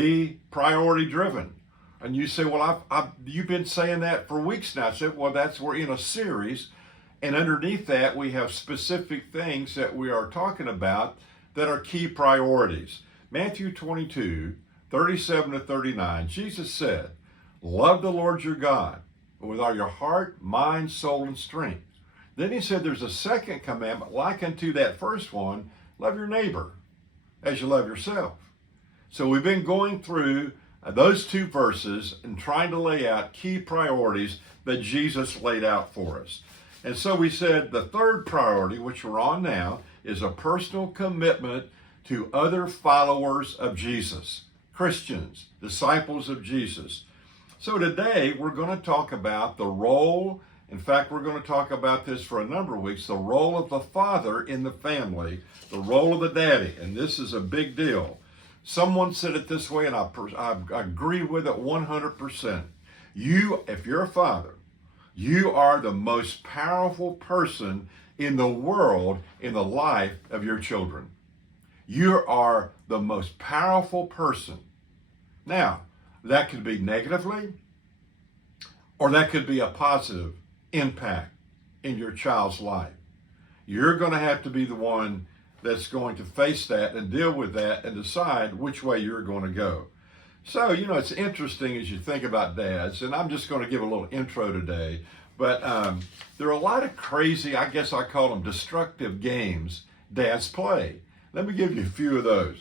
Be priority driven. And you say, well, you've been saying that for weeks now. I said, well, we're in a series. And underneath that, we have specific things that we are talking about that are key priorities. Matthew 22, 37 to 39, Jesus said, love the Lord your God with all your heart, mind, soul, and strength. Then he said there's a second commandment, like unto that first one, love your neighbor as you love yourself. So we've been going through those two verses and trying to lay out key priorities that Jesus laid out for us. And so we said the third priority, which we're on now, is a personal commitment to other followers of Jesus, Christians, disciples of Jesus. So today we're going to talk about the role, in fact, we're going to talk about this for a number of weeks, the role of the father in the family, the role of the daddy, and this is a big deal. Someone said it this way, and I agree with it 100%. If you're a father, you are the most powerful person in the world in the life of your children. You are the most powerful person. Now, that could be negatively, or that could be a positive impact in your child's life. You're going to have to be the one that's going to face that and deal with that and decide which way you're going to go. So, it's interesting as you think about dads, and I'm just going to give a little intro today, but there are a lot of crazy, I guess I call them destructive games dads play. Let me give you a few of those.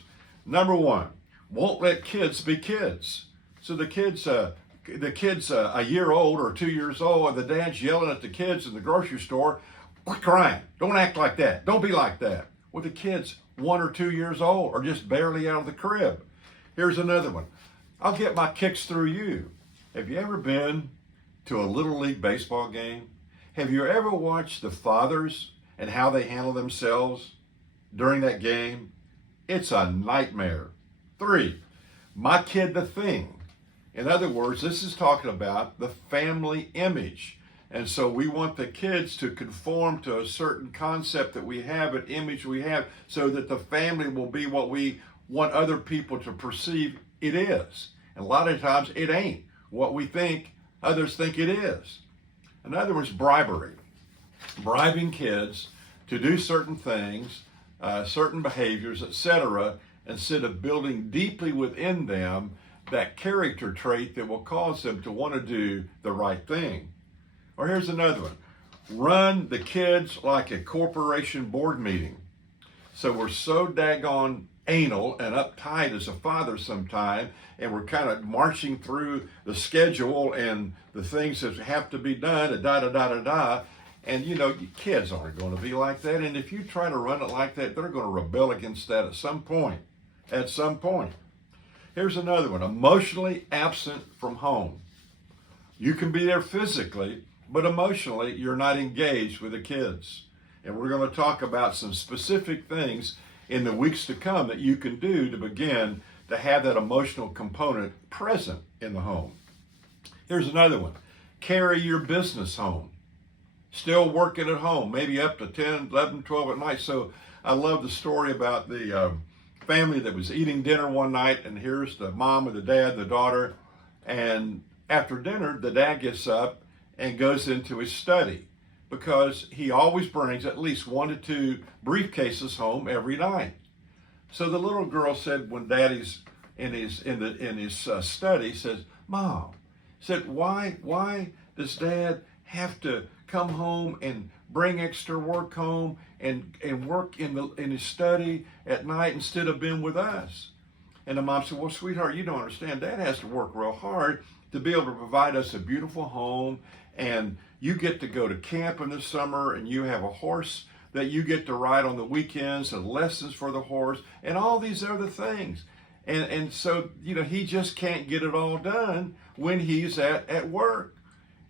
Number one, won't let kids be kids. So the kid's a year old or 2 years old, and the dad's yelling at the kids in the grocery store, quit crying, don't act like that, don't be like that. Well, the kid's 1 or 2 years old or just barely out of the crib. Here's another one. I'll get my kicks through you. Have you ever been to a Little League baseball game? Have you ever watched the fathers and how they handle themselves during that game? It's a nightmare. 3, my kid the thing. In other words, this is talking about the family image. And so we want the kids to conform to a certain concept that we have, an image we have, so that the family will be what we want other people to perceive it is. And a lot of times it ain't what we think others think it is. In other words, bribery. Bribing kids to do certain things, certain behaviors, etc., instead of building deeply within them that character trait that will cause them to want to do the right thing. Or here's another one. Run the kids like a corporation board meeting. So we're so daggone anal and uptight as a father sometime, and we're kind of marching through the schedule and the things that have to be done, and kids aren't going to be like that. And if you try to run it like that, they're going to rebel against that at some point. Here's another one. Emotionally absent from home. You can be there physically, but emotionally, you're not engaged with the kids. And we're going to talk about some specific things in the weeks to come that you can do to begin to have that emotional component present in the home. Here's another one. Carry your business home. Still working at home, maybe up to 10, 11, 12 at night. So I love the story about the family that was eating dinner one night, and here's the mom and the dad, the daughter, and after dinner, the dad gets up and goes into his study because he always brings at least 1 to 2 briefcases home every night. So the little girl said when daddy's in his study, says, Mom, said, why does dad have to come home and bring extra work home and work in his study at night instead of being with us? And the mom said, well, sweetheart, you don't understand. Dad has to work real hard to be able to provide us a beautiful home, and you get to go to camp in the summer, and you have a horse that you get to ride on the weekends, and lessons for the horse, and all these other things. And so, he just can't get it all done when he's at work.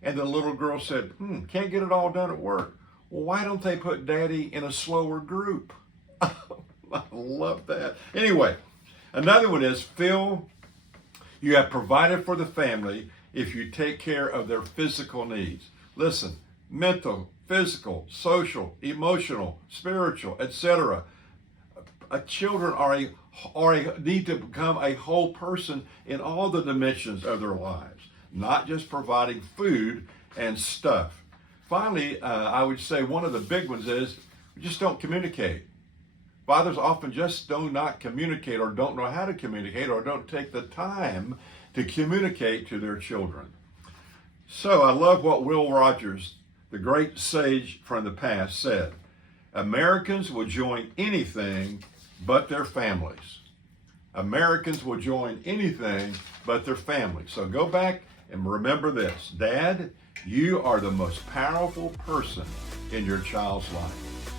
And the little girl said, can't get it all done at work. Well, why don't they put daddy in a slower group? I love that. Anyway, another one is, Phil, you have provided for the family if you take care of their physical needs. Listen, mental, physical, social, emotional, spiritual, etc. Children are a or need to become a whole person in all the dimensions of their lives, not just providing food and stuff. Finally, I would say one of the big ones is we just don't communicate. Fathers often just do not communicate, or don't know how to communicate, or don't take the time to communicate to their children. So I love what Will Rogers, the great sage from the past, said. Americans will join anything but their families. Americans will join anything but their families. So go back and remember this. Dad, you are the most powerful person in your child's life.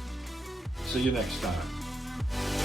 See you next time.